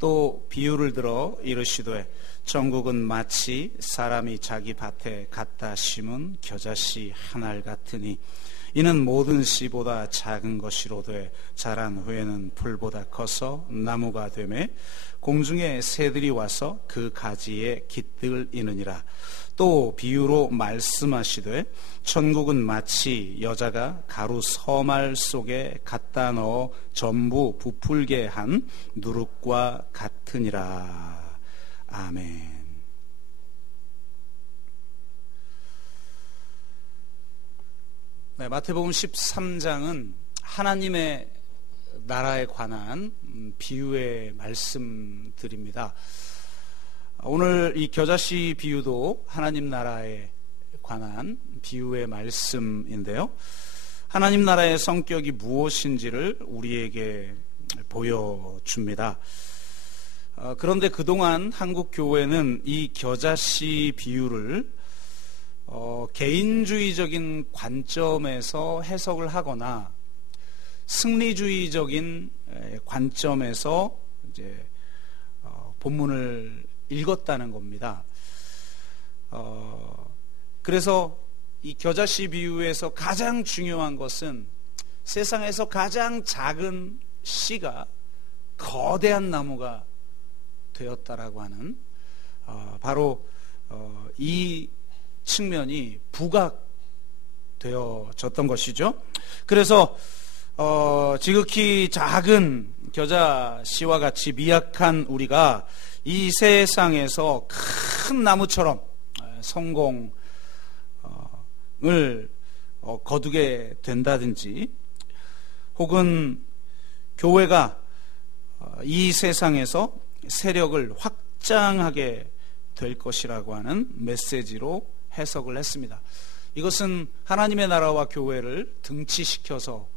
또 비유를 들어 이르시되 천국은 마치 사람이 자기 밭에 갖다 심은 겨자씨 한 알 같으니 이는 모든 씨보다 작은 것이로되 자란 후에는 풀보다 커서 나무가 되매 공중의 새들이 와서 그 가지에 깃들이느니라. 또 비유로 말씀하시되 천국은 마치 여자가 가루 서말 속에 갖다 넣어 전부 부풀게 한 누룩과 같으니라. 아멘. 네, 마태복음 13장은 하나님의 나라에 관한 비유의 말씀들입니다. 오늘 이 겨자씨 비유도 하나님 나라에 관한 비유의 말씀인데요. 하나님 나라의 성격이 무엇인지를 우리에게 보여줍니다. 그런데 그동안 한국 교회는 이 겨자씨 비유를 개인주의적인 관점에서 해석을 하거나 승리주의적인 관점에서 이제 본문을 읽었다는 겁니다. 그래서 이 겨자씨 비유에서 가장 중요한 것은 세상에서 가장 작은 씨가 거대한 나무가 되었다라고 하는 바로 이 측면이 부각되어졌던 것이죠. 그래서 지극히 작은 겨자씨와 같이 미약한 우리가 이 세상에서 큰 나무처럼 성공을 거두게 된다든지 혹은 교회가 이 세상에서 세력을 확장하게 될 것이라고 하는 메시지로 해석을 했습니다. 이것은 하나님의 나라와 교회를 등치시켜서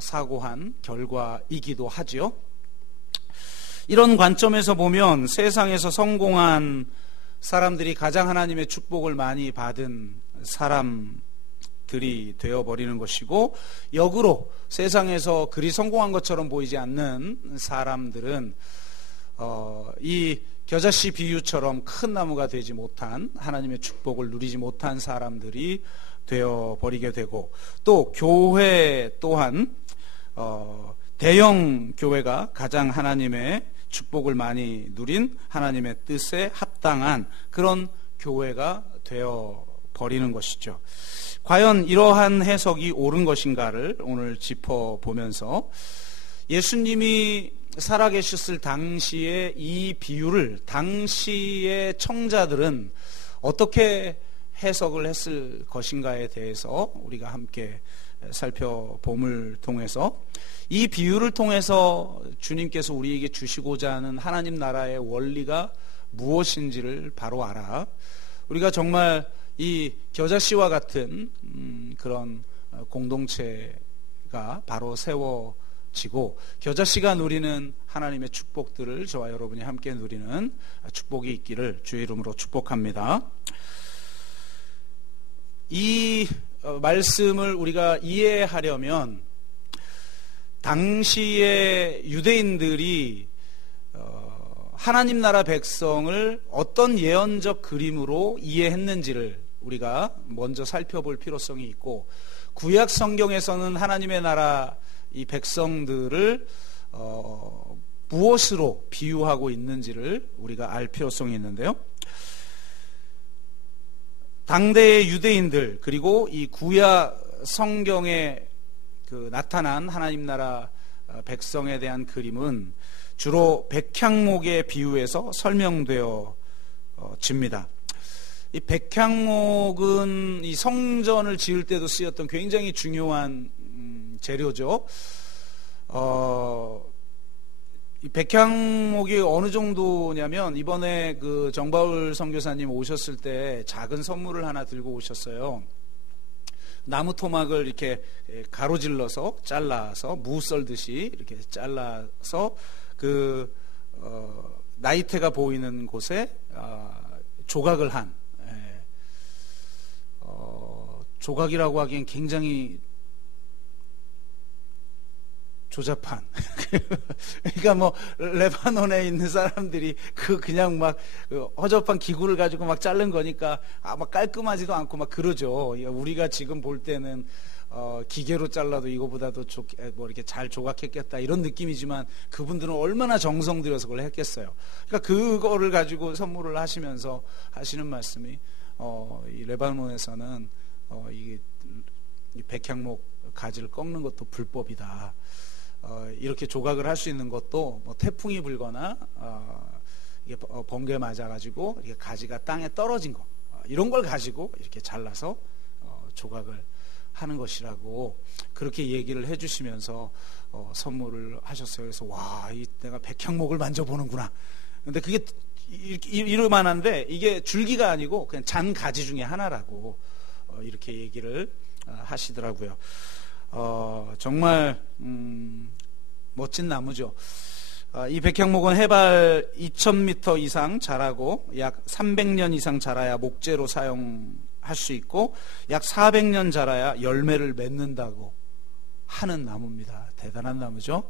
사고한 결과이기도 하지요. 이런 관점에서 보면 세상에서 성공한 사람들이 가장 하나님의 축복을 많이 받은 사람들이 되어버리는 것이고, 역으로 세상에서 그리 성공한 것처럼 보이지 않는 사람들은 이 겨자씨 비유처럼 큰 나무가 되지 못한, 하나님의 축복을 누리지 못한 사람들이 되어버리게 되고, 또 교회 또한 대형 교회가 가장 하나님의 축복을 많이 누린 하나님의 뜻에 합당한 그런 교회가 되어버리는 것이죠. 과연 이러한 해석이 옳은 것인가를 오늘 짚어보면서, 예수님이 살아계셨을 당시에 이 비유를 당시의 청자들은 어떻게 해석을 했을 것인가에 대해서 우리가 함께 살펴봄을 통해서, 이 비유를 통해서 주님께서 우리에게 주시고자 하는 하나님 나라의 원리가 무엇인지를 바로 알아 우리가 정말 이 겨자씨와 같은 그런 공동체가 바로 세워지고, 겨자씨가 누리는 하나님의 축복들을 저와 여러분이 함께 누리는 축복이 있기를 주의 이름으로 축복합니다. 이 말씀을 우리가 이해하려면 당시의 유대인들이 하나님 나라 백성을 어떤 예언적 그림으로 이해했는지를 우리가 먼저 살펴볼 필요성이 있고, 구약 성경에서는 하나님의 나라 이 백성들을 무엇으로 비유하고 있는지를 우리가 알 필요성이 있는데요. 당대의 유대인들, 그리고 이 구약 성경에 나타난 하나님 나라 백성에 대한 그림은 주로 백향목의 비유에서 설명되어집니다. 이 백향목은 이 성전을 지을 때도 쓰였던 굉장히 중요한 재료죠. 이 백향목이 어느 정도냐면, 이번에 그 정바울 선교사님 오셨을 때 작은 선물을 하나 들고 오셨어요. 나무 토막을 이렇게 가로질러서 잘라서 무 썰듯이 이렇게 잘라서 그 나이테가 보이는 곳에 조각을 한, 조각이라고 하기엔 굉장히 조잡한. 그러니까 뭐 레바논에 있는 사람들이 그냥 막 허접한 기구를 가지고 막 자른 거니까 막 깔끔하지도 않고 막 그러죠. 우리가 지금 볼 때는 기계로 잘라도 이거보다도 뭐 이렇게 잘 조각했겠다 이런 느낌이지만 그분들은 얼마나 정성 들여서 그걸 했겠어요. 그러니까 그거를 가지고 선물을 하시면서 하시는 말씀이 이 레바논에서는 이 백향목 가지를 꺾는 것도 불법이다. 이렇게 조각을 할 수 있는 것도 뭐 태풍이 불거나 이게 번개 맞아가지고 이게 가지가 땅에 떨어진 거 이런 걸 가지고 이렇게 잘라서 조각을 하는 것이라고 그렇게 얘기를 해주시면서 선물을 하셨어요. 그래서 내가 백향목을 만져보는구나. 근데 그게 이러만한데 이게 줄기가 아니고 그냥 잔 가지 중에 하나라고 이렇게 얘기를 하시더라고요. 정말 멋진 나무죠. 이 백향목은 해발 2000m 이상 자라고 약 300년 이상 자라야 목재로 사용할 수 있고 약 400년 자라야 열매를 맺는다고 하는 나무입니다. 대단한 나무죠.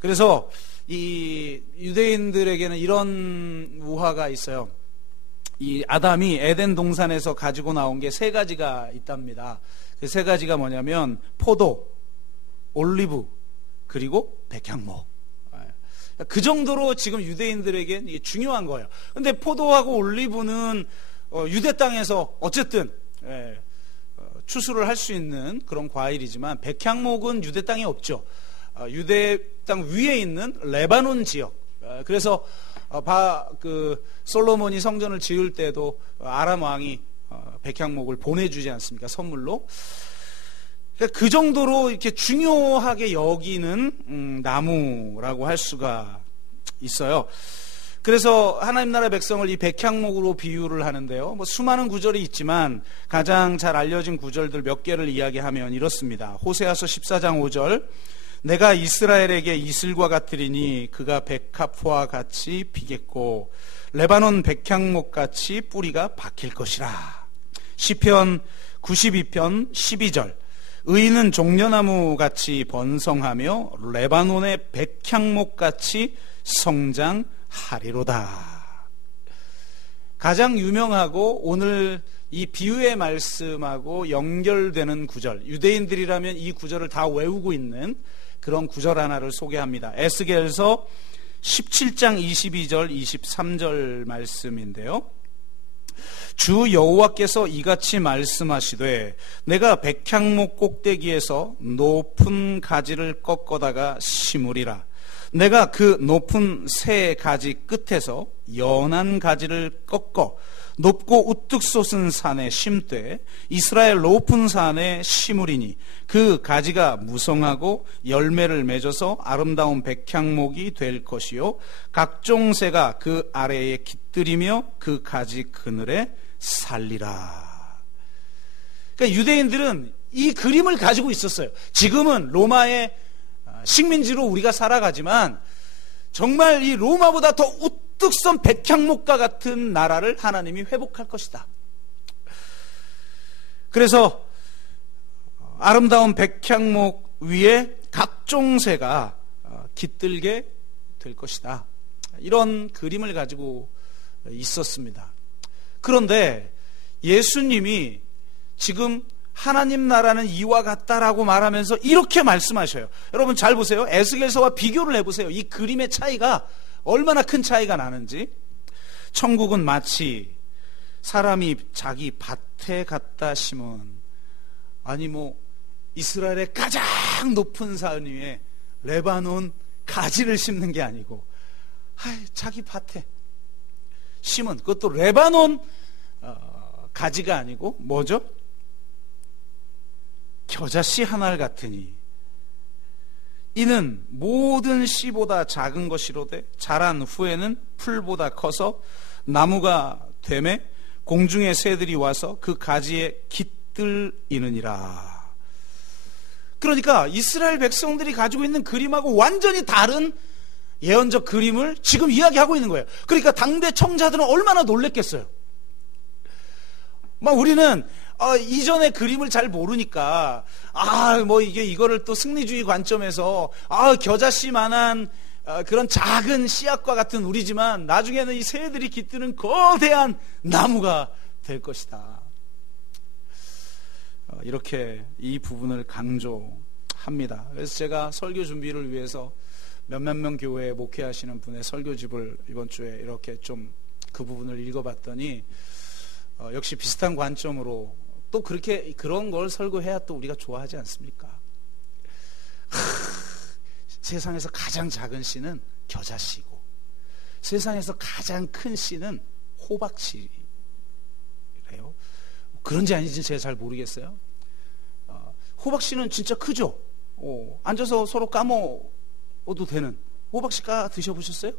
그래서 이 유대인들에게는 이런 우화가 있어요. 이 아담이 에덴 동산에서 가지고 나온 게 세 가지가 있답니다. 그 세 가지가 뭐냐면 포도, 올리브, 그리고 백향목. 그 정도로 지금 유대인들에게 이게 중요한 거예요. 근데 포도하고 올리브는 유대 땅에서 어쨌든 추수를 할 수 있는 그런 과일이지만 백향목은 유대 땅에 없죠. 유대 땅 위에 있는 레바논 지역. 그래서 솔로몬이 성전을 지을 때도 아람 왕이 백향목을 보내주지 않습니까? 선물로. 그러니까 그 정도로 이렇게 중요하게 여기는 나무라고 할 수가 있어요. 그래서 하나님 나라 백성을 이 백향목으로 비유를 하는데요. 뭐 수많은 구절이 있지만 가장 잘 알려진 구절들 몇 개를 이야기하면 이렇습니다. 호세아서 14장 5절 내가 이스라엘에게 이슬과 같으리니 그가 백합화와 같이 피겠고 레바논 백향목같이 뿌리가 박힐 것이라. 시편 92편 12절 의인은 종려나무같이 번성하며 레바논의 백향목같이 성장하리로다. 가장 유명하고 오늘 이 비유의 말씀하고 연결되는 구절, 유대인들이라면 이 구절을 다 외우고 있는 그런 구절 하나를 소개합니다. 에스겔서 17장 22절 23절 말씀인데요. 주 여호와께서 이같이 말씀하시되 내가 백향목 꼭대기에서 높은 가지를 꺾어다가 심으리라. 내가 그 높은 새 가지 끝에서 연한 가지를 꺾어 높고 우뚝 솟은 산에 심되 이스라엘 높은 산에 심으리니 그 가지가 무성하고 열매를 맺어서 아름다운 백향목이 될 것이요 각종 새가 그 아래에 깃들이며 그 가지 그늘에 살리라. 그러니까 유대인들은 이 그림을 가지고 있었어요. 지금은 로마의 식민지로 우리가 살아가지만 정말 이 로마보다 더 우뚝 선 백향목과 같은 나라를 하나님이 회복할 것이다. 그래서 아름다운 백향목 위에 각종 새가 깃들게 될 것이다. 이런 그림을 가지고 있었습니다. 그런데 예수님이 지금 하나님 나라는 이와 같다라고 말하면서 이렇게 말씀하셔요. 여러분 잘 보세요. 에스겔서와 비교를 해보세요. 이 그림의 차이가 얼마나 큰 차이가 나는지. 천국은 마치 사람이 자기 밭에 갖다 심은, 아니 뭐 이스라엘의 가장 높은 산 위에 레바논 가지를 심는 게 아니고 자기 밭에 심은, 그것도 레바논 가지가 아니고 뭐죠? 겨자씨 한 알 같으니 이는 모든 씨보다 작은 것이로되 자란 후에는 풀보다 커서 나무가 되매 공중의 새들이 와서 그 가지에 깃들이느니라. 그러니까 이스라엘 백성들이 가지고 있는 그림하고 완전히 다른 예언적 그림을 지금 이야기하고 있는 거예요. 그러니까 당대 청자들은 얼마나 놀랬겠어요. 막 우리는 이전의 그림을 잘 모르니까 이거를 또 승리주의 관점에서 겨자씨만한 그런 작은 씨앗과 같은 우리지만 나중에는 이 새들이 깃드는 거대한 나무가 될 것이다. 이렇게 이 부분을 강조합니다. 그래서 제가 설교 준비를 위해서 몇몇 명 교회에 목회하시는 분의 설교집을 이번 주에 이렇게 좀 그 부분을 읽어봤더니 역시 비슷한 관점으로 또 그런 걸 설교해야 또 우리가 좋아하지 않습니까? 세상에서 가장 작은 씨는 겨자씨고 세상에서 가장 큰 씨는 호박씨래요. 그런지 아닌지 제가 잘 모르겠어요. 호박씨는 진짜 크죠? 앉아서 서로 까먹어도 되는. 호박씨 까 드셔보셨어요?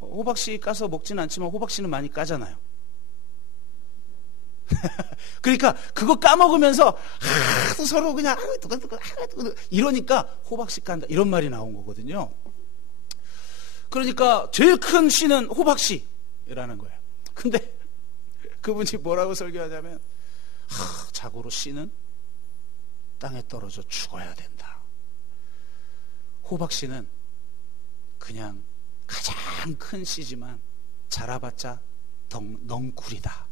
호박씨 까서 먹지는 않지만 호박씨는 많이 까잖아요. 그러니까 그거 까먹으면서 하도 서로 그냥 이러니까 호박씨 깐다 이런 말이 나온 거거든요. 그러니까 제일 큰 씨는 호박씨라는 거예요. 근데 그분이 뭐라고 설교하냐면 자고로 씨는 땅에 떨어져 죽어야 된다. 호박씨는 그냥 가장 큰 씨지만 자라봤자 넝쿨이다.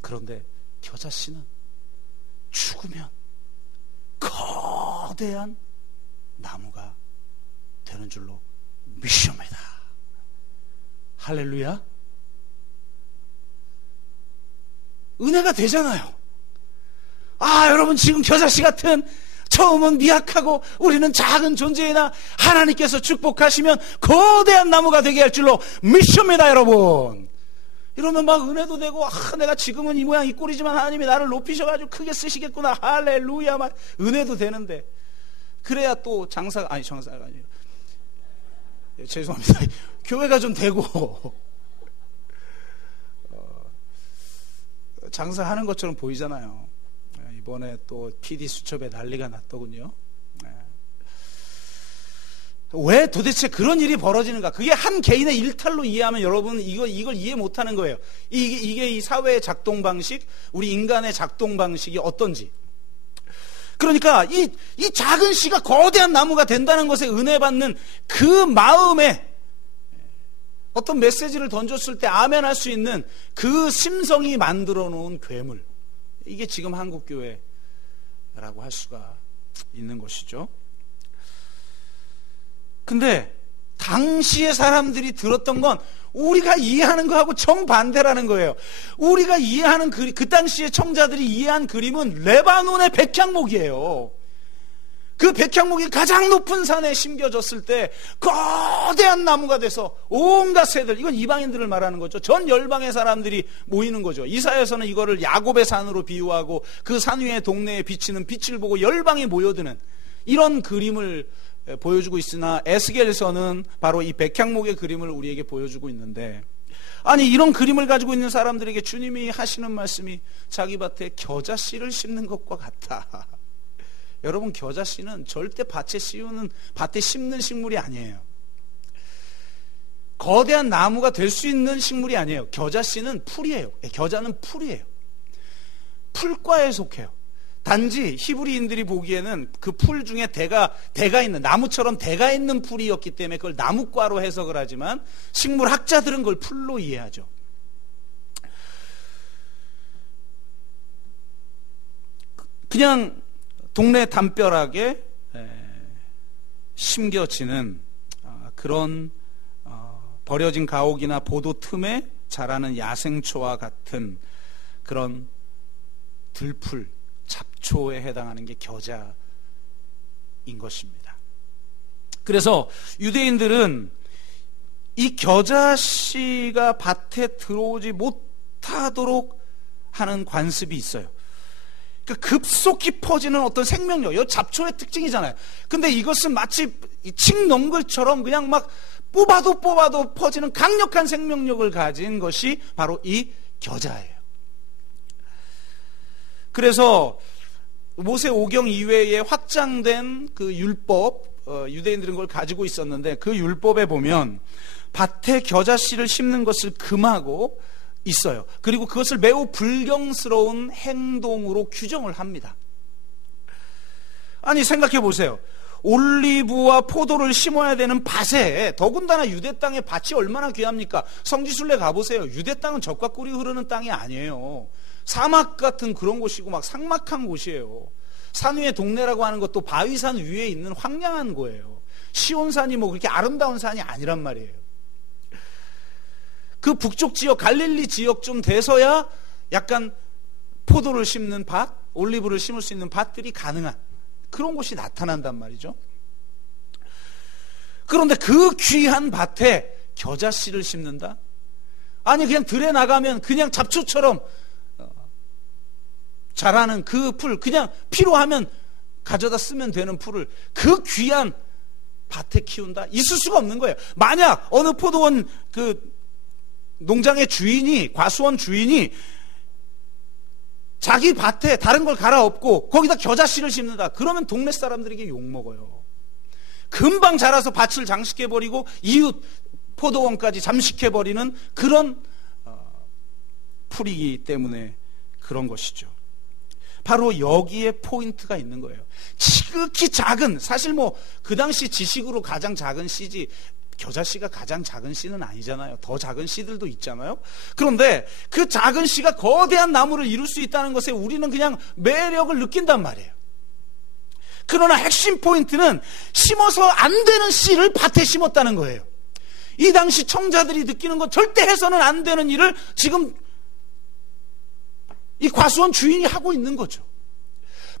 그런데 겨자씨는 죽으면 거대한 나무가 되는 줄로 믿습니다. 할렐루야. 은혜가 되잖아요. 여러분 지금 겨자씨 같은 처음은 미약하고 우리는 작은 존재이나 하나님께서 축복하시면 거대한 나무가 되게 할 줄로 믿습니다, 여러분. 이러면 막 은혜도 되고 내가 지금은 이 모양 이 꼴이지만 하나님이 나를 높이셔가지고 크게 쓰시겠구나. 할렐루야. 막 은혜도 되는데 그래야 또 장사가 아니에요. 죄송합니다. 교회가 좀 되고 장사하는 것처럼 보이잖아요. 이번에 또 PD 수첩에 난리가 났더군요. 왜 도대체 그런 일이 벌어지는가? 그게 한 개인의 일탈로 이해하면 여러분 이걸 이해 못하는 거예요. 이게 이 사회의 작동 방식, 우리 인간의 작동 방식이 어떤지. 그러니까 이 작은 씨가 거대한 나무가 된다는 것에 은혜 받는 그 마음에 어떤 메시지를 던졌을 때 아멘할 수 있는 그 심성이 만들어 놓은 괴물. 이게 지금 한국교회라고 할 수가 있는 것이죠. 근데 당시의 사람들이 들었던 건 우리가 이해하는 거하고 정반대라는 거예요. 우리가 이해하는 그 당시의 청자들이 이해한 그림은 레바논의 백향목이에요. 그 백향목이 가장 높은 산에 심겨졌을 때 거대한 나무가 돼서 온갖 새들, 이건 이방인들을 말하는 거죠. 전 열방의 사람들이 모이는 거죠. 이사야서는 이거를 야곱의 산으로 비유하고 그 산 위의 동네에 비치는 빛을 보고 열방이 모여드는 이런 그림을 보여주고 있으나 에스겔서는 바로 이 백향목의 그림을 우리에게 보여주고 있는데, 아니 이런 그림을 가지고 있는 사람들에게 주님이 하시는 말씀이 자기 밭에 겨자씨를 심는 것과 같다. 여러분, 겨자씨는 절대 밭에 심는 식물이 아니에요. 거대한 나무가 될 수 있는 식물이 아니에요. 겨자씨는 풀이에요. 겨자는 풀이에요. 풀과에 속해요. 단지 히브리인들이 보기에는 그 풀 중에 대가 있는, 나무처럼 대가 있는 풀이었기 때문에 그걸 나무과로 해석을 하지만 식물학자들은 그걸 풀로 이해하죠. 그냥 동네 담벼락에 심겨지는 그런 버려진 가옥이나 보도 틈에 자라는 야생초와 같은 그런 들풀, 잡초에 해당하는 게 겨자인 것입니다. 그래서 유대인들은 이 겨자씨가 밭에 들어오지 못하도록 하는 관습이 있어요. 그러니까 급속히 퍼지는 어떤 생명력, 이 잡초의 특징이잖아요. 근데 이것은 마치 칡농글처럼 그냥 막 뽑아도 퍼지는 강력한 생명력을 가진 것이 바로 이 겨자예요. 그래서 모세 오경 이외에 확장된 그 율법, 유대인들은 그걸 가지고 있었는데 그 율법에 보면 밭에 겨자씨를 심는 것을 금하고 있어요. 그리고 그것을 매우 불경스러운 행동으로 규정을 합니다. 아니, 생각해 보세요. 올리브와 포도를 심어야 되는 밭에, 더군다나 유대 땅의 밭이 얼마나 귀합니까? 성지순례 가보세요. 유대 땅은 젖과 꿀이 흐르는 땅이 아니에요. 사막 같은 그런 곳이고 막 삭막한 곳이에요. 산 위의 동네라고 하는 것도 바위산 위에 있는 황량한 거예요. 시온산이 뭐 그렇게 아름다운 산이 아니란 말이에요. 그 북쪽 지역, 갈릴리 지역쯤 돼서야 약간 포도를 심는 밭, 올리브를 심을 수 있는 밭들이 가능한 그런 곳이 나타난단 말이죠. 그런데 그 귀한 밭에 겨자씨를 심는다? 아니, 그냥 들에 나가면 그냥 잡초처럼 자라는 그 풀, 그냥 필요하면 가져다 쓰면 되는 풀을 그 귀한 밭에 키운다? 있을 수가 없는 거예요. 만약 어느 포도원 그 농장의 주인이, 과수원 주인이 자기 밭에 다른 걸 갈아엎고 거기다 겨자씨를 심는다, 그러면 동네 사람들에게 욕먹어요. 금방 자라서 밭을 장식해버리고 이웃 포도원까지 잠식해버리는 그런 풀이기 때문에 그런 것이죠. 바로 여기에 포인트가 있는 거예요. 지극히 작은, 사실 뭐 그 당시 지식으로 가장 작은 씨지 겨자씨가 가장 작은 씨는 아니잖아요. 더 작은 씨들도 있잖아요. 그런데 그 작은 씨가 거대한 나무를 이룰 수 있다는 것에 우리는 그냥 매력을 느낀단 말이에요. 그러나 핵심 포인트는 심어서 안 되는 씨를 밭에 심었다는 거예요. 이 당시 청자들이 느끼는 건 절대 해서는 안 되는 일을 지금 이 과수원 주인이 하고 있는 거죠.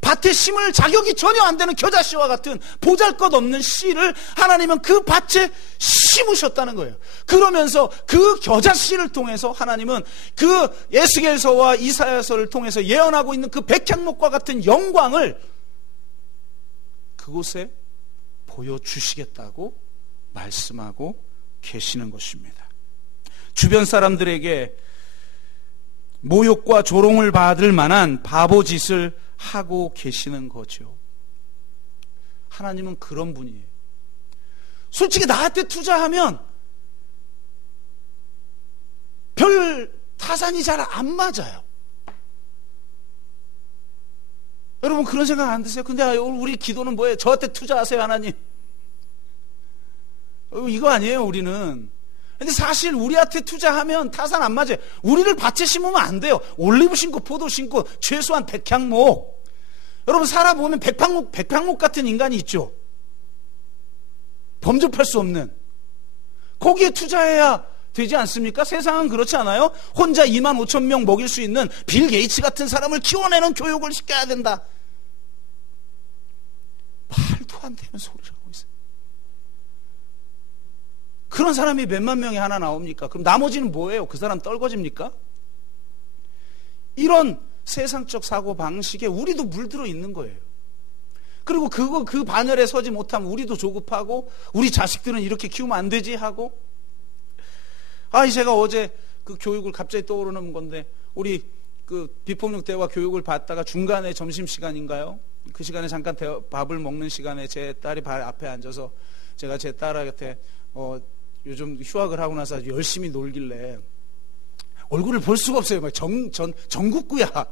밭에 심을 자격이 전혀 안 되는 겨자씨와 같은 보잘것없는 씨를 하나님은 그 밭에 심으셨다는 거예요. 그러면서 그 겨자씨를 통해서 하나님은 그 에스겔서와 이사야서를 통해서 예언하고 있는 그 백향목과 같은 영광을 그곳에 보여주시겠다고 말씀하고 계시는 것입니다. 주변 사람들에게 모욕과 조롱을 받을 만한 바보짓을 하고 계시는 거죠. 하나님은 그런 분이에요. 솔직히 나한테 투자하면 별 타산이 잘 안 맞아요. 여러분 그런 생각 안 드세요? 근데 우리 기도는 뭐예요? 저한테 투자하세요 하나님. 이거 아니에요 우리는. 근데 사실 우리한테 투자하면 타산 안 맞아요. 우리를 밭에 심으면 안 돼요. 올리브 심고 포도 심고 최소한 백향목. 여러분 살아보면 백향목 같은 인간이 있죠. 범접할 수 없는. 거기에 투자해야 되지 않습니까? 세상은 그렇지 않아요? 혼자 25,000명 먹일 수 있는 빌 게이츠 같은 사람을 키워내는 교육을 시켜야 된다. 말도 안 되는 소리를 하고 있어요. 그런 사람이 몇만 명이 하나 나옵니까? 그럼 나머지는 뭐예요? 그 사람 떨궈집니까? 이런 세상적 사고 방식에 우리도 물들어 있는 거예요. 그리고 그 반열에 서지 못하면 우리도 조급하고 우리 자식들은 이렇게 키우면 안 되지 하고. 제가 어제 그 교육을 갑자기 떠오르는 건데, 우리 그 비폭력 대화 교육을 받다가 중간에 점심시간인가요? 그 시간에 잠깐 밥을 먹는 시간에 제 딸이 발 앞에 앉아서 제가 제 딸한테 요즘 휴학을 하고 나서 열심히 놀길래 얼굴을 볼 수가 없어요. 막 전국구야.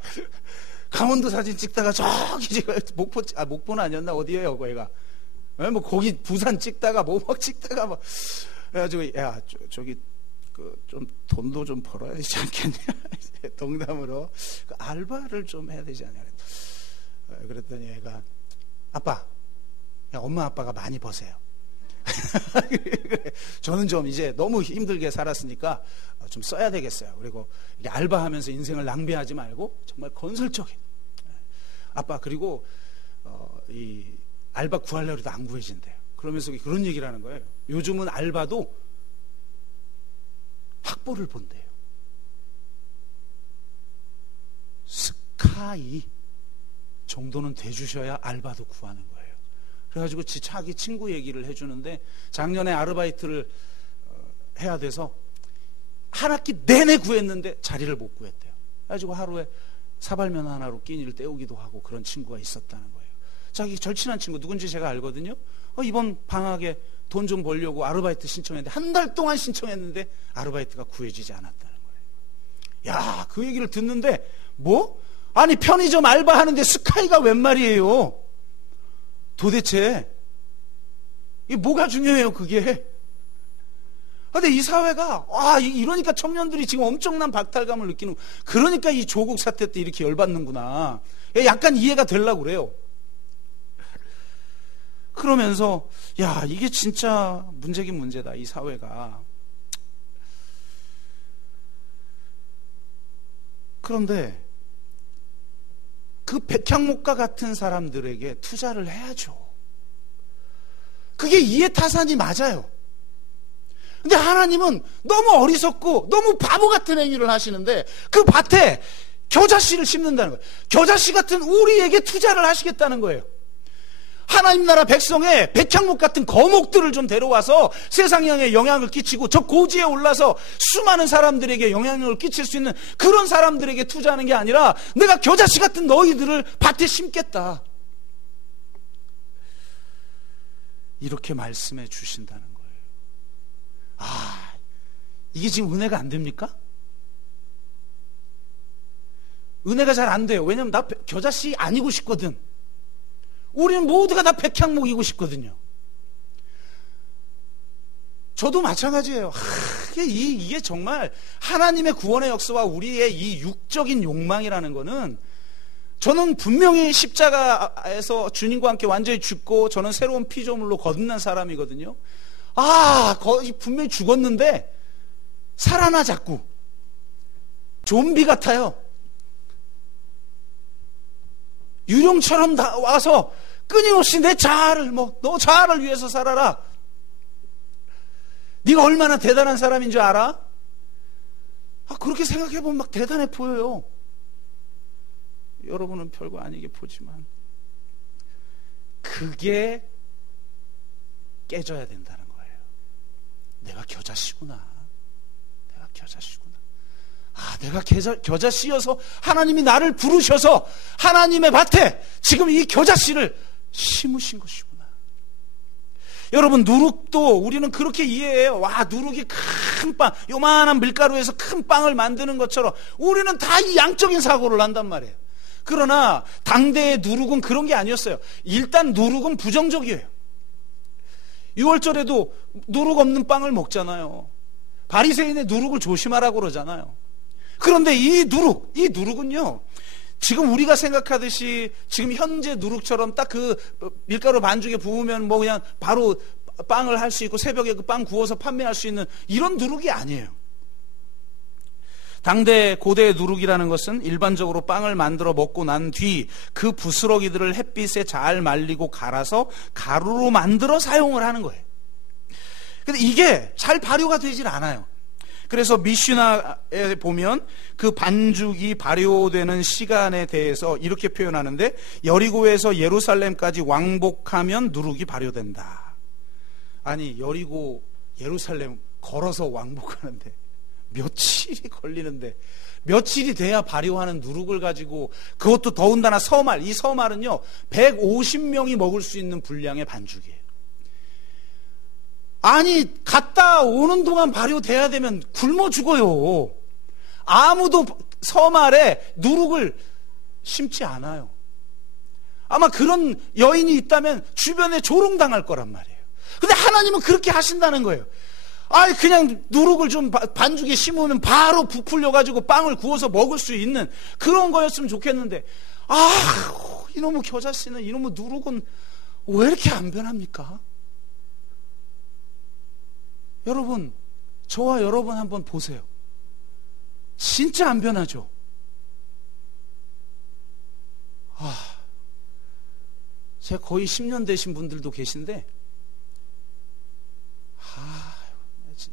강원도 사진 찍다가 저기 제가 목포는 아니었나 어디예요, 거기가? 뭐 거기 부산 찍다가 뭐 막 찍다가 막 그래가지고 저기 좀 돈도 좀 벌어야 되지 않겠냐? 농담으로 그 알바를 좀 해야 되지 않냐? 그랬더니 얘가 아빠, 엄마 아빠가 많이 버세요. 저는 좀 이제 너무 힘들게 살았으니까 좀 써야 되겠어요. 그리고 알바하면서 인생을 낭비하지 말고 정말 건설적인 아빠. 그리고 이 알바 구하려고 해도 안 구해진대요. 그러면서 그런 얘기를 하는 거예요. 요즘은 알바도 학벌을 본대요. 스카이 정도는 돼주셔야 알바도 구하는 거예요. 그래가지고 자기 친구 얘기를 해주는데, 작년에 아르바이트를 해야 돼서 한 학기 내내 구했는데 자리를 못 구했대요. 그래가지고 하루에 사발면 하나로 끼니를 때우기도 하고 그런 친구가 있었다는 거예요. 자기 절친한 친구 누군지 제가 알거든요. 이번 방학에 돈 좀 벌려고 아르바이트 신청했는데 한 달 동안 신청했는데 아르바이트가 구해지지 않았다는 거예요. 야, 그 얘기를 듣는데 뭐? 아니 편의점 알바하는데 스카이가 웬 말이에요? 도대체 이게 뭐가 중요해요 그게? 근데 이 사회가 이러니까 청년들이 지금 엄청난 박탈감을 느끼는, 그러니까 이 조국 사태 때 이렇게 열받는구나, 약간 이해가 되려고 그래요. 그러면서 야, 이게 진짜 문제긴 문제다 이 사회가. 그런데 그 백향목과 같은 사람들에게 투자를 해야죠. 그게 이해타산이 맞아요. 근데 하나님은 너무 어리석고 너무 바보 같은 행위를 하시는데 그 밭에 겨자씨를 심는다는 거예요. 겨자씨 같은 우리에게 투자를 하시겠다는 거예요. 하나님 나라 백성에 백향목 같은 거목들을 좀 데려와서 세상에 영향을 끼치고 저 고지에 올라서 수많은 사람들에게 영향력을 끼칠 수 있는 그런 사람들에게 투자하는 게 아니라 내가 겨자씨 같은 너희들을 밭에 심겠다, 이렇게 말씀해 주신다는 거예요. 이게 지금 은혜가 안 됩니까? 은혜가 잘 안 돼요. 왜냐면 나 겨자씨 아니고 싶거든. 우리는 모두가 다 백향목이고 싶거든요. 저도 마찬가지예요. 이게 정말 하나님의 구원의 역사와 우리의 이 육적인 욕망이라는 거는, 저는 분명히 십자가에서 주님과 함께 완전히 죽고 저는 새로운 피조물로 거듭난 사람이거든요. 분명히 죽었는데 살아나 자꾸. 좀비 같아요. 유령처럼 와서 끊임없이 내 자아를, 너 자아를 위해서 살아라. 네가 얼마나 대단한 사람인 줄 알아? 그렇게 생각해보면 막 대단해 보여요. 여러분은 별거 아니게 보지만 그게 깨져야 된다는 거예요. 내가 겨자씨구나. 내가 겨자씨구나. 내가 겨자씨여서 하나님이 나를 부르셔서 하나님의 밭에 지금 이 겨자씨를 심으신 것이구나. 여러분, 누룩도 우리는 그렇게 이해해요. 누룩이 큰 빵, 요만한 밀가루에서 큰 빵을 만드는 것처럼 우리는 다 이 양적인 사고를 한단 말이에요. 그러나 당대의 누룩은 그런 게 아니었어요. 일단 누룩은 부정적이에요. 6월절에도 누룩 없는 빵을 먹잖아요. 바리새인의 누룩을 조심하라고 그러잖아요. 그런데 이 누룩은요, 지금 우리가 생각하듯이 지금 현재 누룩처럼 딱 그 밀가루 반죽에 부으면 그냥 바로 빵을 할 수 있고 새벽에 그 빵 구워서 판매할 수 있는 이런 누룩이 아니에요. 당대 고대의 누룩이라는 것은 일반적으로 빵을 만들어 먹고 난 뒤 그 부스러기들을 햇빛에 잘 말리고 갈아서 가루로 만들어 사용을 하는 거예요. 근데 이게 잘 발효가 되질 않아요. 그래서 미슈나에 보면 그 반죽이 발효되는 시간에 대해서 이렇게 표현하는데, 여리고에서 예루살렘까지 왕복하면 누룩이 발효된다. 아니, 여리고 예루살렘 걸어서 왕복하는데 며칠이 걸리는데, 며칠이 돼야 발효하는 누룩을 가지고, 그것도 더군다나 서말, 이 서말은요 150명이 먹을 수 있는 분량의 반죽이에요. 아니, 갔다 오는 동안 발효돼야 되면 굶어 죽어요. 아무도 서말에 누룩을 심지 않아요. 아마 그런 여인이 있다면 주변에 조롱당할 거란 말이에요. 근데 하나님은 그렇게 하신다는 거예요. 그냥 누룩을 좀 반죽에 심으면 바로 부풀려가지고 빵을 구워서 먹을 수 있는 그런 거였으면 좋겠는데, 이놈의 겨자씨는, 이놈의 누룩은 왜 이렇게 안 변합니까? 여러분, 저와 여러분 한번 보세요. 진짜 안 변하죠? 제가 거의 10년 되신 분들도 계신데,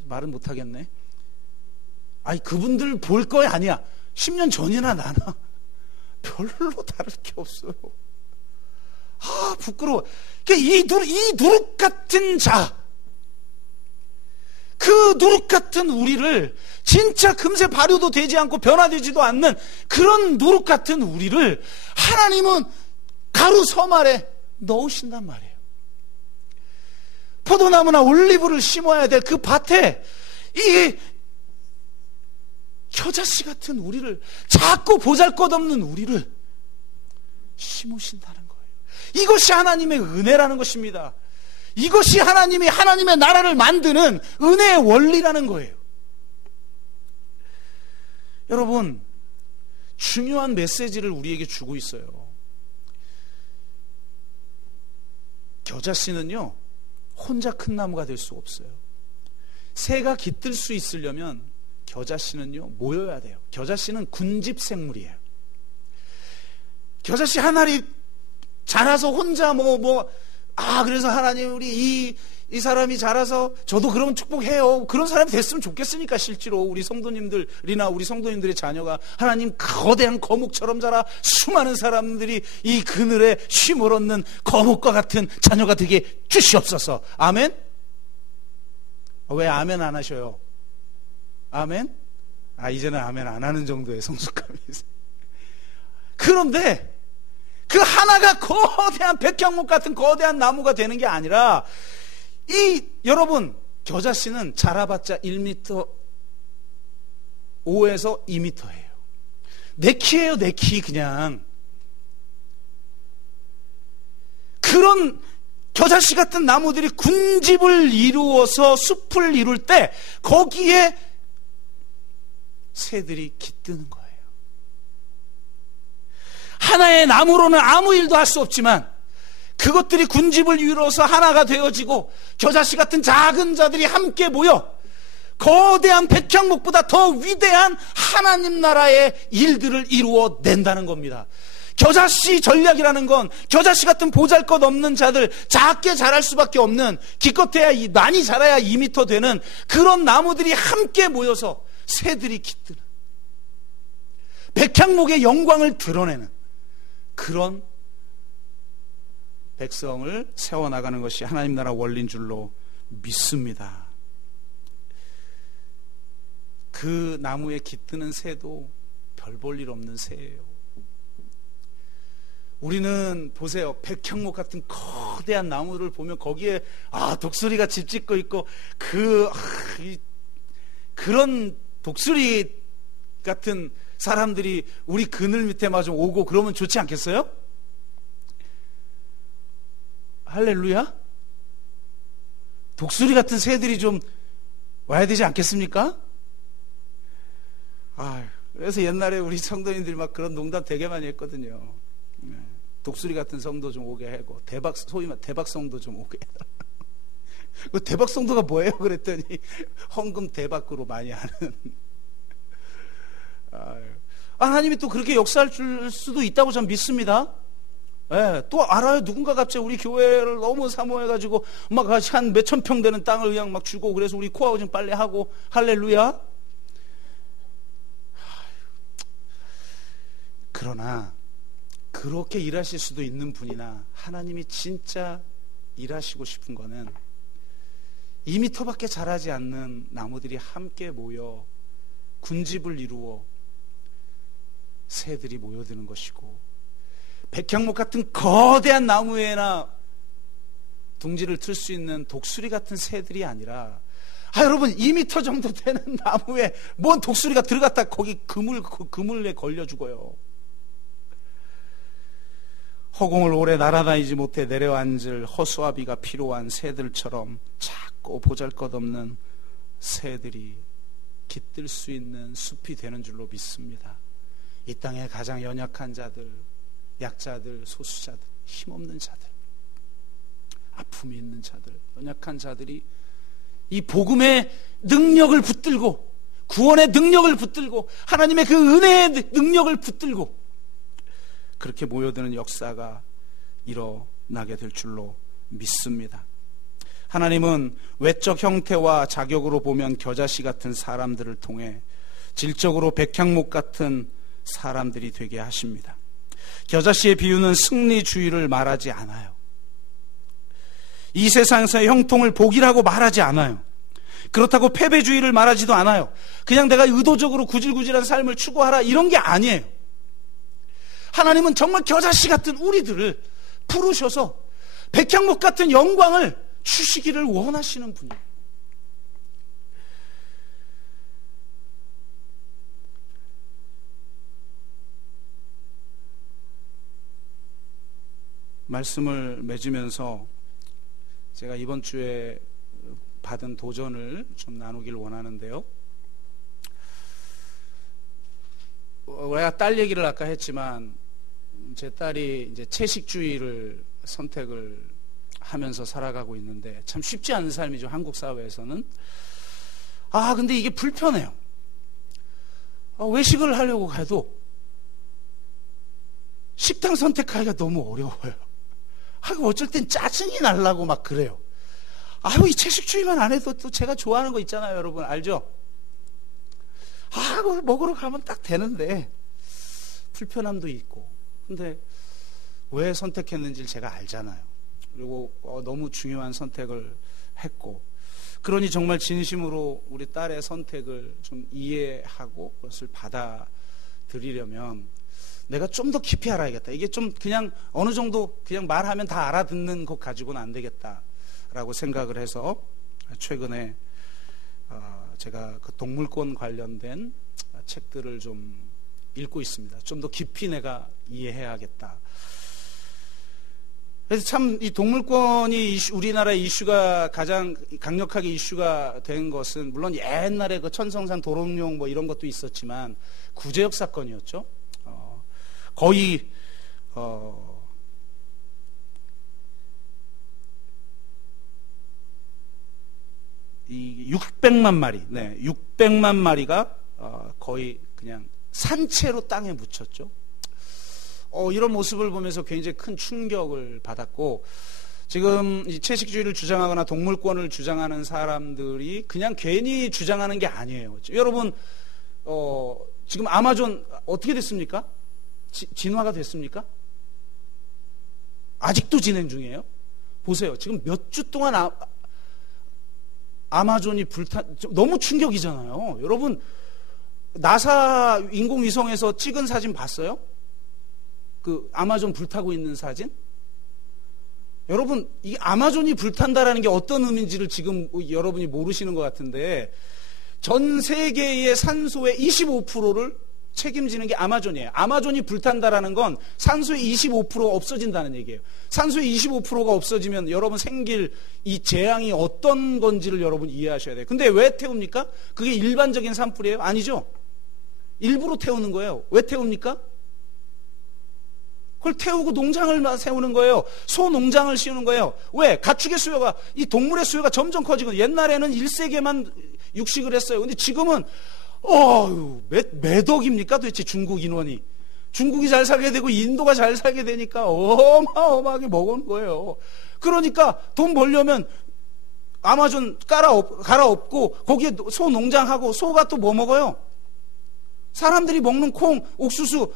말은 못하겠네. 그분들 볼 거야 아니야. 10년 전이나 나나 별로 다를 게 없어요. 부끄러워. 이 누룩 같은 그 누룩 같은 우리를, 진짜 금세 발효도 되지 않고 변화되지도 않는 그런 누룩 같은 우리를 하나님은 가루 서말에 넣으신단 말이에요. 포도나무나 올리브를 심어야 될 그 밭에 이 겨자씨 같은 우리를, 작고 보잘것없는 우리를 심으신다는 거예요. 이것이 하나님의 은혜라는 것입니다. 이것이 하나님의 나라를 만드는 은혜의 원리라는 거예요. 여러분, 중요한 메시지를 우리에게 주고 있어요. 겨자씨는요, 혼자 큰 나무가 될 수 없어요. 새가 깃들 수 있으려면 겨자씨는요, 모여야 돼요. 겨자씨는 군집생물이에요. 겨자씨 하나리 자라서 혼자 그래서 하나님, 우리 이 사람이 자라서 저도 그러면 축복해요. 그런 사람이 됐으면 좋겠습니까? 실제로 우리 성도님들이나 우리 성도님들의 자녀가 하나님 거대한 거목처럼 자라 수많은 사람들이 이 그늘에 쉼을 얻는 거목과 같은 자녀가 되게 주시옵소서. 아멘? 왜 아멘 안 하셔요? 아멘? 이제는 아멘 안 하는 정도의 성숙감이 있어요. 그런데 그 하나가 거대한 백향목 같은 거대한 나무가 되는 게 아니라, 여러분, 겨자씨는 자라봤자 1m 5에서 2m예요. 내 키예요, 내 키. 그냥 그런 겨자씨 같은 나무들이 군집을 이루어서 숲을 이룰 때 거기에 새들이 깃드는 거예요. 하나의 나무로는 아무 일도 할 수 없지만 그것들이 군집을 이루어서 하나가 되어지고 겨자씨 같은 작은 자들이 함께 모여 거대한 백향목보다 더 위대한 하나님 나라의 일들을 이루어낸다는 겁니다. 겨자씨 전략이라는 건 겨자씨 같은 보잘것없는 자들, 작게 자랄 수밖에 없는, 기껏해야 많이 자라야 2m 되는 그런 나무들이 함께 모여서 새들이 깃드는, 백향목의 영광을 드러내는 그런 백성을 세워나가는 것이 하나님 나라 원리인 줄로 믿습니다. 그 나무에 깃드는 새도 별 볼 일 없는 새예요. 우리는 보세요, 백향목 같은 거대한 나무를 보면 거기에 독수리가 집 짓고 있고 그런 독수리 같은 사람들이 우리 그늘 밑에 마저 오고 그러면 좋지 않겠어요? 할렐루야? 독수리 같은 새들이 좀 와야 되지 않겠습니까? 그래서 옛날에 우리 성도님들이 막 그런 농담 되게 많이 했거든요. 독수리 같은 성도 좀 오게 하고, 소위 말 대박성도 좀 오게 해라. 그 대박성도가 뭐예요? 그랬더니 헌금 대박으로 많이 하는. 하나님이 또 그렇게 역사할 수도 있다고 저는 믿습니다. 또 알아요. 누군가 갑자기 우리 교회를 너무 사모해가지고 막 한 몇천 평 되는 땅을 그냥 막 주고, 그래서 우리 코아우 좀 빨리 하고, 할렐루야. 그러나 그렇게 일하실 수도 있는 분이나 하나님이 진짜 일하시고 싶은 거는 2m밖에 자라지 않는 나무들이 함께 모여 군집을 이루어 새들이 모여드는 것이고, 백향목 같은 거대한 나무에나 둥지를 틀 수 있는 독수리 같은 새들이 아니라, 여러분, 2m 정도 되는 나무에 뭔 독수리가 들어갔다 거기 그물에 걸려 죽어요. 허공을 오래 날아다니지 못해 내려앉을 허수아비가 필요한 새들처럼 작고 보잘것없는 새들이 깃들 수 있는 숲이 되는 줄로 믿습니다. 이 땅의 가장 연약한 자들, 약자들, 소수자들, 힘없는 자들, 아픔이 있는 자들, 연약한 자들이 이 복음의 능력을 붙들고, 구원의 능력을 붙들고, 하나님의 그 은혜의 능력을 붙들고 그렇게 모여드는 역사가 일어나게 될 줄로 믿습니다. 하나님은 외적 형태와 자격으로 보면 겨자씨 같은 사람들을 통해 질적으로 백향목 같은 사람들이 되게 하십니다. 겨자씨의 비유는 승리주의를 말하지 않아요. 이 세상에서의 형통을 복이라고 말하지 않아요. 그렇다고 패배주의를 말하지도 않아요. 그냥 내가 의도적으로 구질구질한 삶을 추구하라, 이런 게 아니에요. 하나님은 정말 겨자씨 같은 우리들을 부르셔서 백향목 같은 영광을 주시기를 원하시는 분이에요. 말씀을 맺으면서 제가 이번 주에 받은 도전을 좀 나누길 원하는데요. 우리가 딸 얘기를 아까 했지만 제 딸이 이제 채식주의를 선택을 하면서 살아가고 있는데 참 쉽지 않은 삶이죠. 한국 사회에서는. 근데 이게 불편해요. 외식을 하려고 해도 식당 선택하기가 너무 어려워요. 어쩔 땐 짜증이 나려고 막 그래요. 이 채식주의만 안 해도 또 제가 좋아하는 거 있잖아요. 여러분 알죠? 그거 먹으러 가면 딱 되는데 불편함도 있고. 근데 왜 선택했는지를 제가 알잖아요. 그리고 너무 중요한 선택을 했고, 그러니 정말 진심으로 우리 딸의 선택을 좀 이해하고 그것을 받아들이려면 내가 좀 더 깊이 알아야겠다. 이게 좀 그냥 어느 정도 그냥 말하면 다 알아듣는 것 가지고는 안 되겠다라고 생각을 해서 최근에 제가 그 동물권 관련된 책들을 좀 읽고 있습니다. 좀 더 깊이 내가 이해해야겠다. 그래서 참 이 동물권이 우리나라의 이슈가 가장 강력하게 이슈가 된 것은 물론 옛날에 그 천성산 도롱뇽 뭐 이런 것도 있었지만 구제역 사건이었죠. 거의 이 600만 마리, 600만 마리가 거의 그냥 산채로 땅에 묻혔죠. 이런 모습을 보면서 굉장히 큰 충격을 받았고, 지금 이 채식주의를 주장하거나 동물권을 주장하는 사람들이 그냥 괜히 주장하는 게 아니에요. 여러분, 지금 아마존 어떻게 됐습니까? 진화가 됐습니까? 아직도 진행 중이에요. 보세요. 지금 몇 주 동안 아마존이 너무 충격이잖아요. 여러분, 나사 인공위성에서 찍은 사진 봤어요? 그 아마존 불타고 있는 사진? 여러분, 이 아마존이 불탄다라는 게 어떤 의미인지를 지금 여러분이 모르시는 것 같은데, 전 세계의 산소의 25%를 책임지는 게 아마존이에요. 아마존이 불탄다라는 건 산소의 25%가 없어진다는 얘기예요. 산소의 25%가 없어지면 여러분 생길 이 재앙이 어떤 건지를 여러분 이해하셔야 돼요. 근데 왜 태웁니까? 그게 일반적인 산불이에요? 아니죠. 일부러 태우는 거예요. 왜 태웁니까? 그걸 태우고 농장을 세우는 거예요. 소 농장을 씌우는 거예요. 왜? 가축의 수요가, 이 동물의 수요가 점점 커지고, 옛날에는 1세계만 육식을 했어요. 근데 지금은 몇 억입니까 도대체 중국 인원이. 중국이 잘 살게 되고 인도가 잘 살게 되니까 어마어마하게 먹은 거예요. 그러니까 돈 벌려면 아마존 갈아엎고 거기에 소 농장하고, 소가 또 뭐 먹어요? 사람들이 먹는 콩, 옥수수,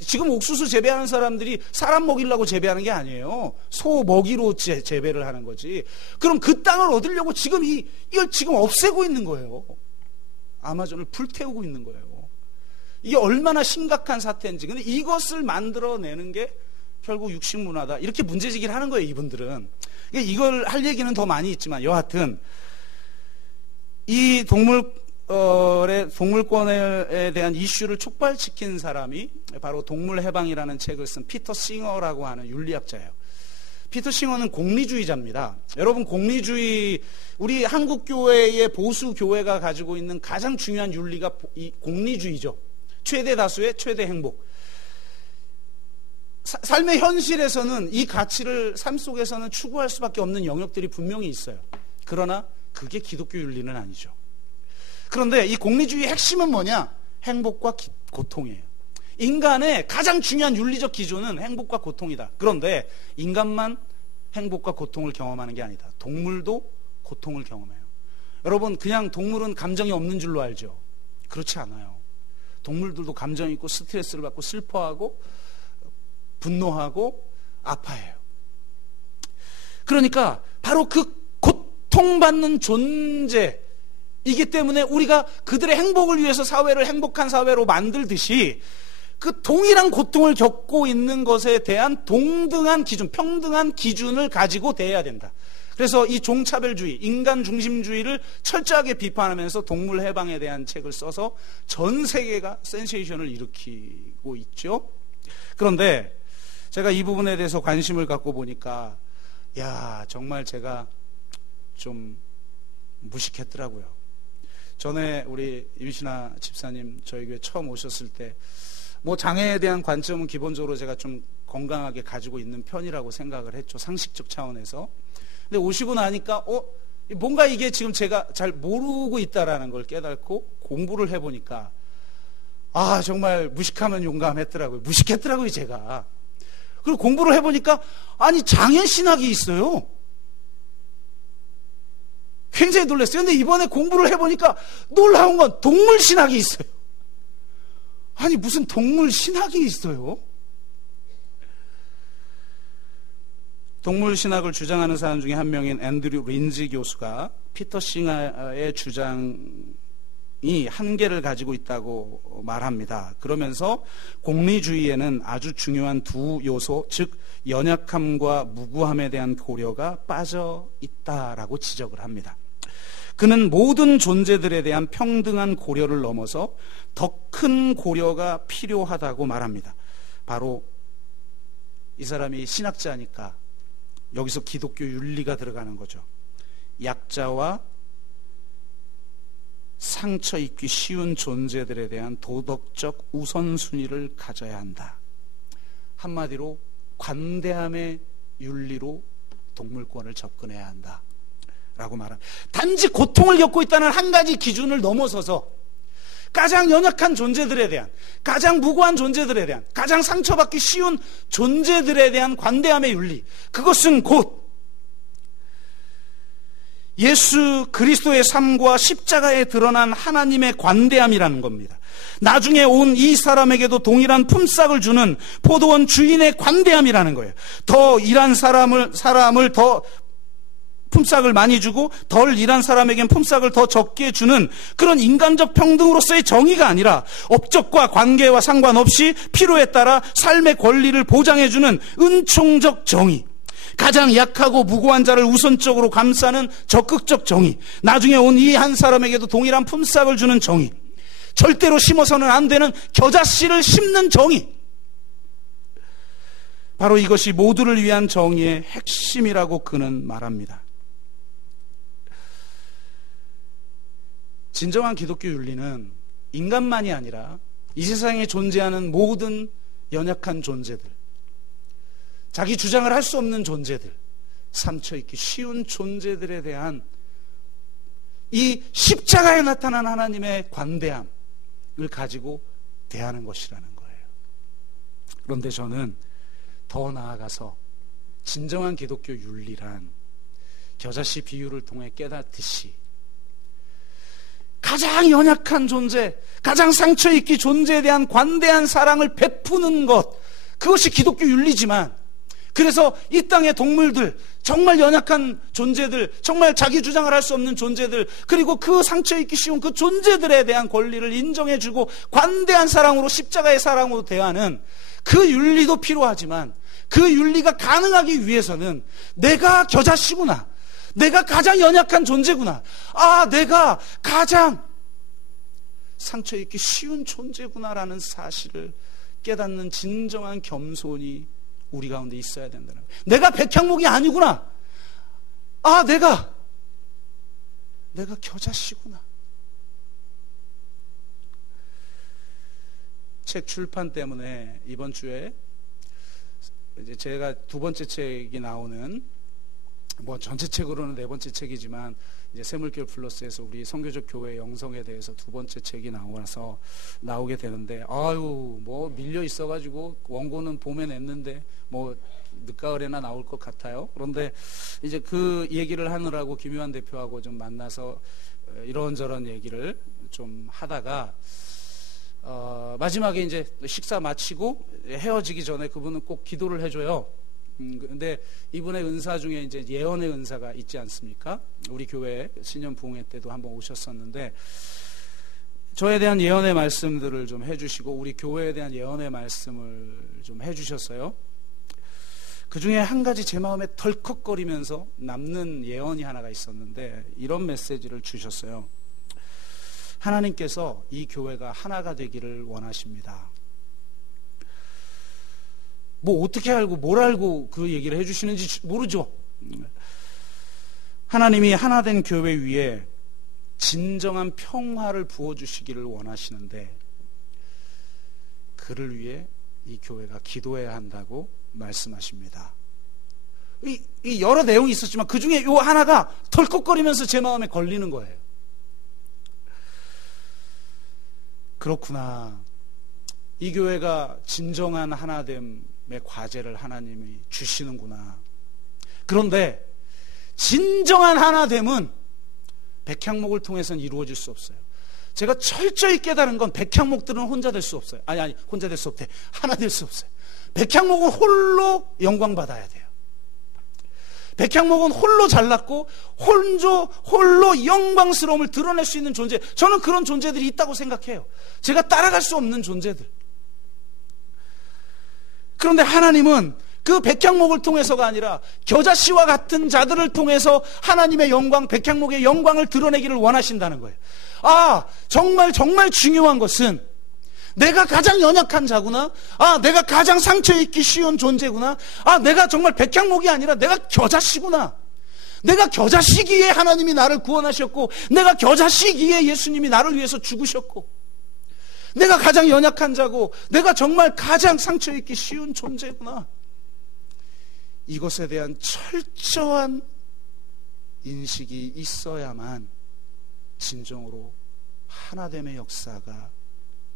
지금 옥수수 재배하는 사람들이 사람 먹이려고 재배하는 게 아니에요. 소 먹이로 재배를 하는 거지. 그럼 그 땅을 얻으려고 지금 이걸 지금 없애고 있는 거예요. 아마존을 불태우고 있는 거예요. 이게 얼마나 심각한 사태인지. 근데 이것을 만들어내는 게 결국 육식문화다. 이렇게 문제제기를 하는 거예요, 이분들은. 이걸 할 얘기는 더 많이 있지만, 여하튼, 이 동물권에 대한 이슈를 촉발시킨 사람이 바로 동물해방이라는 책을 쓴 피터 싱어라고 하는 윤리학자예요. 피터 싱어는 공리주의자입니다. 여러분, 공리주의, 우리 한국교회의 보수교회가 가지고 있는 가장 중요한 윤리가 이 공리주의죠. 최대 다수의 최대 행복. 삶의 현실에서는 이 가치를 삶 속에서는 추구할 수밖에 없는 영역들이 분명히 있어요. 그러나 그게 기독교 윤리는 아니죠. 그런데 이 공리주의의 핵심은 뭐냐? 행복과 고통이에요. 인간의 가장 중요한 윤리적 기준은 행복과 고통이다. 그런데 인간만 행복과 고통을 경험하는 게 아니다. 동물도 고통을 경험해요. 여러분, 그냥 동물은 감정이 없는 줄로 알죠? 그렇지 않아요. 동물들도 감정이 있고 스트레스를 받고 슬퍼하고 분노하고 아파해요. 그러니까 바로 그 고통받는 존재, 이기 때문에 우리가 그들의 행복을 위해서 사회를 행복한 사회로 만들듯이 그 동일한 고통을 겪고 있는 것에 대한 동등한 기준, 평등한 기준을 가지고 대해야 된다. 그래서 이 종차별주의, 인간 중심주의를 철저하게 비판하면서 동물 해방에 대한 책을 써서 전 세계가 센세이션을 일으키고 있죠. 그런데 제가 이 부분에 대해서 관심을 갖고 보니까 정말 제가 좀 무식했더라고요. 전에 우리 임신아 집사님 저희 교회 처음 오셨을 때 장애에 대한 관점은 기본적으로 제가 좀 건강하게 가지고 있는 편이라고 생각을 했죠. 상식적 차원에서. 근데 오시고 나니까 뭔가 이게 지금 제가 잘 모르고 있다라는 걸 깨닫고 공부를 해보니까 정말 무식하면 용감했더라고요. 무식했더라고요, 제가. 그리고 공부를 해보니까 장애 신학이 있어요. 굉장히 놀랐어요. 근데 이번에 공부를 해보니까 놀라운 건 동물 신학이 있어요. 무슨 동물 신학이 있어요? 동물 신학을 주장하는 사람 중에 한 명인 앤드류 린지 교수가 피터 싱어의 주장이 한계를 가지고 있다고 말합니다. 그러면서 공리주의에는 아주 중요한 두 요소, 즉 연약함과 무구함에 대한 고려가 빠져 있다라고 지적을 합니다. 그는 모든 존재들에 대한 평등한 고려를 넘어서 더 큰 고려가 필요하다고 말합니다. 바로 이 사람이 신학자니까 여기서 기독교 윤리가 들어가는 거죠. 약자와 상처 입기 쉬운 존재들에 대한 도덕적 우선순위를 가져야 한다. 한마디로 관대함의 윤리로 동물권을 접근해야 한다 라고 말합니다. 단지 고통을 겪고 있다는 한 가지 기준을 넘어서서 가장 연약한 존재들에 대한, 가장 무고한 존재들에 대한, 가장 상처받기 쉬운 존재들에 대한 관대함의 윤리, 그것은 곧 예수 그리스도의 삶과 십자가에 드러난 하나님의 관대함이라는 겁니다. 나중에 온 이 사람에게도 동일한 품삯을 주는 포도원 주인의 관대함이라는 거예요. 더 일한 사람을 더 품삯을 많이 주고 덜 일한 사람에겐 품삯을 더 적게 주는 그런 인간적 평등으로서의 정의가 아니라 업적과 관계와 상관없이 필요에 따라 삶의 권리를 보장해주는 은총적 정의, 가장 약하고 무고한 자를 우선적으로 감싸는 적극적 정의, 나중에 온 이 한 사람에게도 동일한 품삯을 주는 정의, 절대로 심어서는 안 되는 겨자씨를 심는 정의, 바로 이것이 모두를 위한 정의의 핵심이라고 그는 말합니다. 진정한 기독교 윤리는 인간만이 아니라 이 세상에 존재하는 모든 연약한 존재들, 자기 주장을 할 수 없는 존재들, 상처 입기 쉬운 존재들에 대한 이 십자가에 나타난 하나님의 관대함을 가지고 대하는 것이라는 거예요. 그런데 저는 더 나아가서 진정한 기독교 윤리란 겨자씨 비유를 통해 깨닫듯이 가장 연약한 존재, 가장 상처 입기 존재에 대한 관대한 사랑을 베푸는 것, 그것이 기독교 윤리지만, 그래서 이 땅의 동물들, 정말 연약한 존재들, 정말 자기 주장을 할 수 없는 존재들, 그리고 그 상처 입기 쉬운 그 존재들에 대한 권리를 인정해주고 관대한 사랑으로, 십자가의 사랑으로 대하는 그 윤리도 필요하지만, 그 윤리가 가능하기 위해서는 내가 겨자씨구나, 내가 가장 연약한 존재구나, 내가 가장 상처 입기 쉬운 존재구나라는 사실을 깨닫는 진정한 겸손이 우리 가운데 있어야 된다는 거예요. 내가 백향목이 아니구나, 내가 겨자씨구나. 책 출판 때문에 이번 주에 이제 제가 두 번째 책이 나오는, 전체 책으로는 네 번째 책이지만 이제 샘물교회 플러스에서 우리 선교적 교회 영성에 대해서 두 번째 책이 나오게 되는데, 밀려 있어가지고 원고는 봄에 냈는데 늦가을에나 나올 것 같아요. 그런데 이제 그 얘기를 하느라고 김유한 대표하고 좀 만나서 이런저런 얘기를 좀 하다가 마지막에 이제 식사 마치고 헤어지기 전에 그분은 꼭 기도를 해줘요. 근데 이분의 은사 중에 이제 예언의 은사가 있지 않습니까? 우리 교회 신년 부흥회 때도 한번 오셨었는데 저에 대한 예언의 말씀들을 좀 해주시고 우리 교회에 대한 예언의 말씀을 좀 해주셨어요. 그 중에 한 가지 제 마음에 덜컥거리면서 남는 예언이 하나가 있었는데 이런 메시지를 주셨어요. 하나님께서 이 교회가 하나가 되기를 원하십니다. 뭐 어떻게 알고 뭘 알고 그 얘기를 해주시는지 모르죠. 하나님이 하나된 교회 위에 진정한 평화를 부어주시기를 원하시는데 그를 위해 이 교회가 기도해야 한다고 말씀하십니다. 이 여러 내용이 있었지만 그 중에 요 하나가 덜컥거리면서 제 마음에 걸리는 거예요. 그렇구나. 이 교회가 진정한 하나됨의 과제를 하나님이 주시는구나. 그런데 진정한 하나됨은 백향목을 통해서는 이루어질 수 없어요. 제가 철저히 깨달은 건 백향목들은 혼자 될 수 없어요. 아니 혼자 될 수 없대. 하나 될 수 없어요. 백향목은 홀로 영광 받아야 돼요. 백향목은 홀로 잘났고 홀로 영광스러움을 드러낼 수 있는 존재. 저는 그런 존재들이 있다고 생각해요. 제가 따라갈 수 없는 존재들. 그런데 하나님은 그 백향목을 통해서가 아니라 겨자씨와 같은 자들을 통해서 하나님의 영광, 백향목의 영광을 드러내기를 원하신다는 거예요. 정말 중요한 것은 내가 가장 연약한 자구나. 내가 가장 상처 입기 쉬운 존재구나. 내가 정말 백향목이 아니라 내가 겨자씨구나. 내가 겨자씨기에 하나님이 나를 구원하셨고, 내가 겨자씨기에 예수님이 나를 위해서 죽으셨고, 내가 가장 연약한 자고, 내가 정말 가장 상처 입기 쉬운 존재구나. 이것에 대한 철저한 인식이 있어야만 진정으로 하나됨의 역사가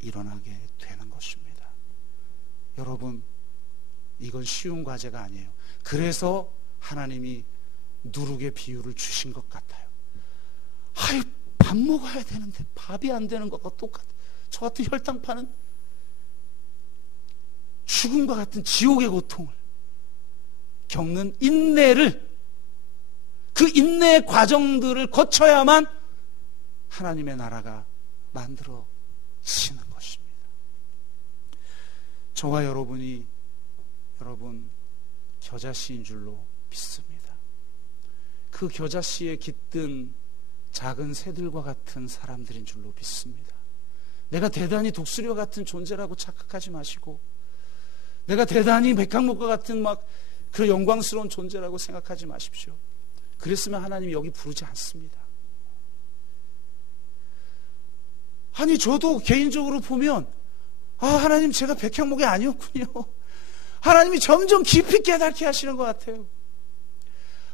일어나게 되는 것입니다. 여러분, 이건 쉬운 과제가 아니에요. 그래서 하나님이 누룩의 비유를 주신 것 같아요. 밥 먹어야 되는데 밥이 안 되는 것과 똑같아요. 저 같은 혈당파는 죽음과 같은 지옥의 고통을 겪는 인내를, 그 인내의 과정들을 거쳐야만 하나님의 나라가 만들어지는 것입니다. 저와 여러분 겨자씨인 줄로 믿습니다. 그 겨자씨에 깃든 작은 새들과 같은 사람들인 줄로 믿습니다. 내가 대단히 독수리와 같은 존재라고 착각하지 마시고, 내가 대단히 백향목과 같은 그 영광스러운 존재라고 생각하지 마십시오. 그랬으면 하나님이 여기 부르지 않습니다. 저도 개인적으로 보면 하나님, 제가 백향목이 아니었군요. 하나님이 점점 깊이 깨닫게 하시는 것 같아요.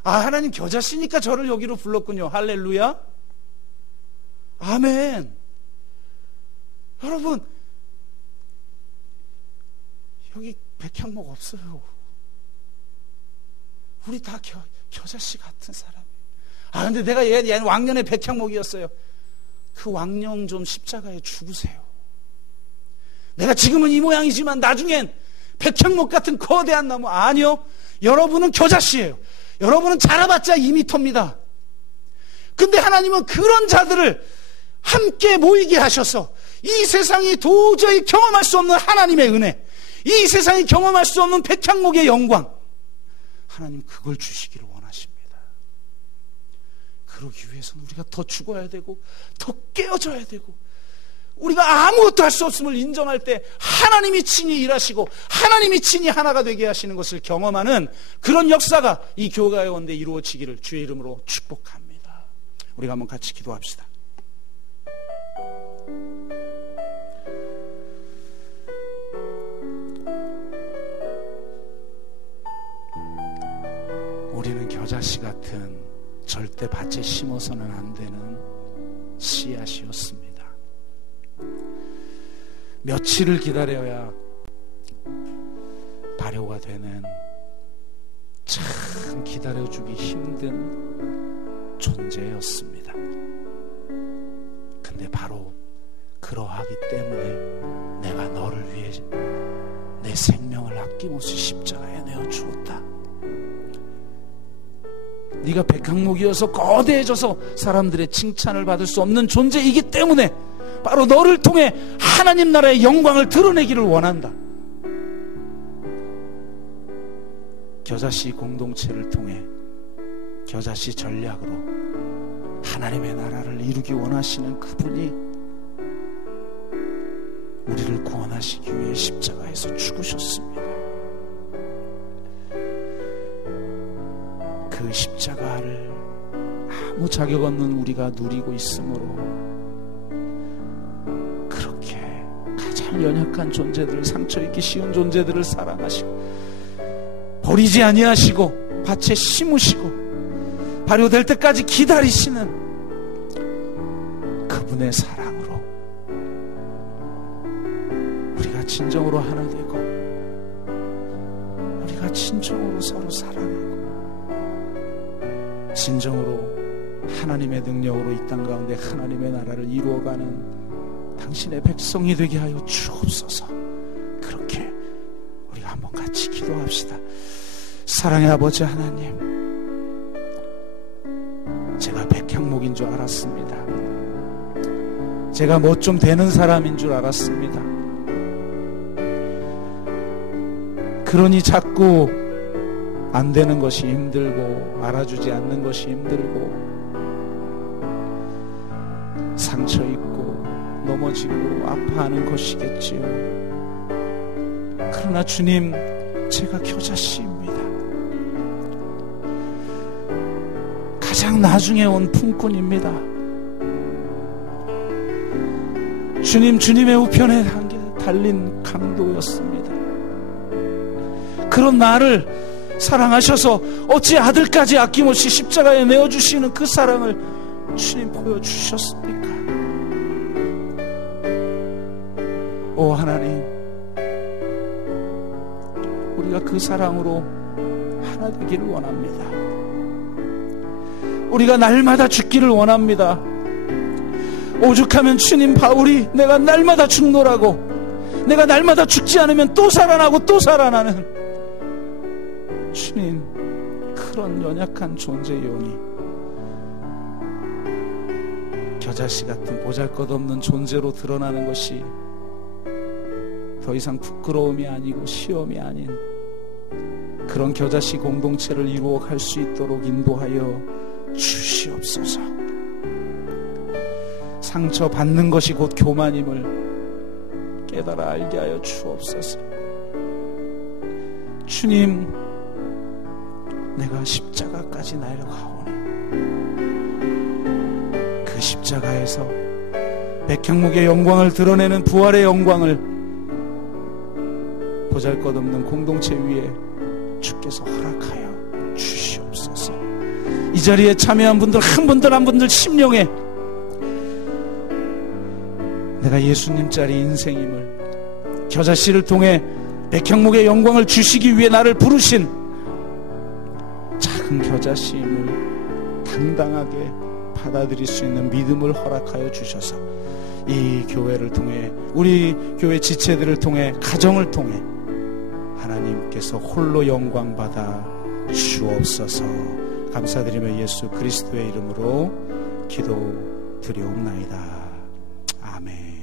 하나님 겨자씨니까 저를 여기로 불렀군요. 할렐루야. 아멘. 여러분, 여기 백향목 없어요. 우리 다 겨자씨 같은 사람이에요. 근데 내가 얘는 왕년에 백향목이었어요. 그 왕년 좀 십자가에 죽으세요. 내가 지금은 이 모양이지만 나중엔 백향목 같은 거대한 나무. 아니요, 여러분은 겨자씨예요. 여러분은 자라봤자 2m입니다. 근데 하나님은 그런 자들을 함께 모이게 하셔서 이 세상이 도저히 경험할 수 없는 하나님의 은혜, 이 세상이 경험할 수 없는 백향목의 영광, 하나님 그걸 주시기를 원하십니다. 그러기 위해서는 우리가 더 죽어야 되고 더 깨어져야 되고, 우리가 아무것도 할 수 없음을 인정할 때 하나님이 친히 일하시고 하나님이 친히 하나가 되게 하시는 것을 경험하는 그런 역사가 이 교회 가운데 이루어지기를 주의 이름으로 축복합니다. 우리가 한번 같이 기도합시다. 우리는 겨자씨 같은 절대 밭에 심어서는 안 되는 씨앗이었습니다. 며칠을 기다려야 발효가 되는 참 기다려주기 힘든 존재였습니다. 근데 바로 그러하기 때문에 내가 너를 위해 내 생명을 아낌없이 십자가에 내어 주었다. 네가 백향목이어서 거대해져서 사람들의 칭찬을 받을 수 없는 존재이기 때문에 바로 너를 통해 하나님 나라의 영광을 드러내기를 원한다. 겨자씨 공동체를 통해 겨자씨 전략으로 하나님의 나라를 이루기 원하시는 그분이 우리를 구원하시기 위해 십자가에서 죽으셨습니다. 그 십자가를 아무 자격 없는 우리가 누리고 있으므로 그렇게 가장 연약한 존재들, 상처 입기 쉬운 존재들을 사랑하시고 버리지 아니하시고 밭에 심으시고 발효될 때까지 기다리시는 그분의 사랑으로 우리가 진정으로 하나 되고 우리가 진정으로 서로 사랑하고 진정으로 하나님의 능력으로 이 땅 가운데 하나님의 나라를 이루어가는 당신의 백성이 되게 하여 주옵소서. 그렇게 우리가 한번 같이 기도합시다. 사랑의 아버지 하나님, 제가 백향목인 줄 알았습니다. 제가 뭐 좀 되는 사람인 줄 알았습니다. 그러니 자꾸 안 되는 것이 힘들고 알아주지 않는 것이 힘들고 상처 입고 넘어지고 아파하는 것이겠지요. 그러나 주님, 제가 겨자씨입니다. 가장 나중에 온 품꾼입니다. 주님, 주님의 우편에 달린 강도였습니다. 그런 나를 사랑하셔서 어찌 아들까지 아낌없이 십자가에 내어주시는 그 사랑을 주님 보여주셨습니까? 오 하나님, 우리가 그 사랑으로 하나 되기를 원합니다. 우리가 날마다 죽기를 원합니다. 오죽하면 주님 바울이 내가 날마다 죽노라고, 내가 날마다 죽지 않으면 또 살아나고 또 살아나는 주님, 그런 연약한 존재이오니 겨자씨 같은 보잘것없는 존재로 드러나는 것이 더 이상 부끄러움이 아니고 시험이 아닌 그런 겨자씨 공동체를 이루어갈 수 있도록 인도하여 주시옵소서. 상처받는 것이 곧 교만임을 깨달아 알게 하여 주옵소서. 주님, 내가 십자가까지 내려가오니 그 십자가에서 백향목의 영광을 드러내는 부활의 영광을 보잘것없는 공동체 위에 주께서 허락하여 주시옵소서. 이 자리에 참여한 분들 한 분들 심령에 내가 예수님 자리 인생임을, 겨자씨를 통해 백향목의 영광을 주시기 위해 나를 부르신 작은 겨자씨임을 당당하게 받아들일 수 있는 믿음을 허락하여 주셔서 이 교회를 통해, 우리 교회 지체들을 통해, 가정을 통해 하나님께서 홀로 영광 받아 주옵소서. 감사드리며 예수 그리스도의 이름으로 기도드리옵나이다. 아멘.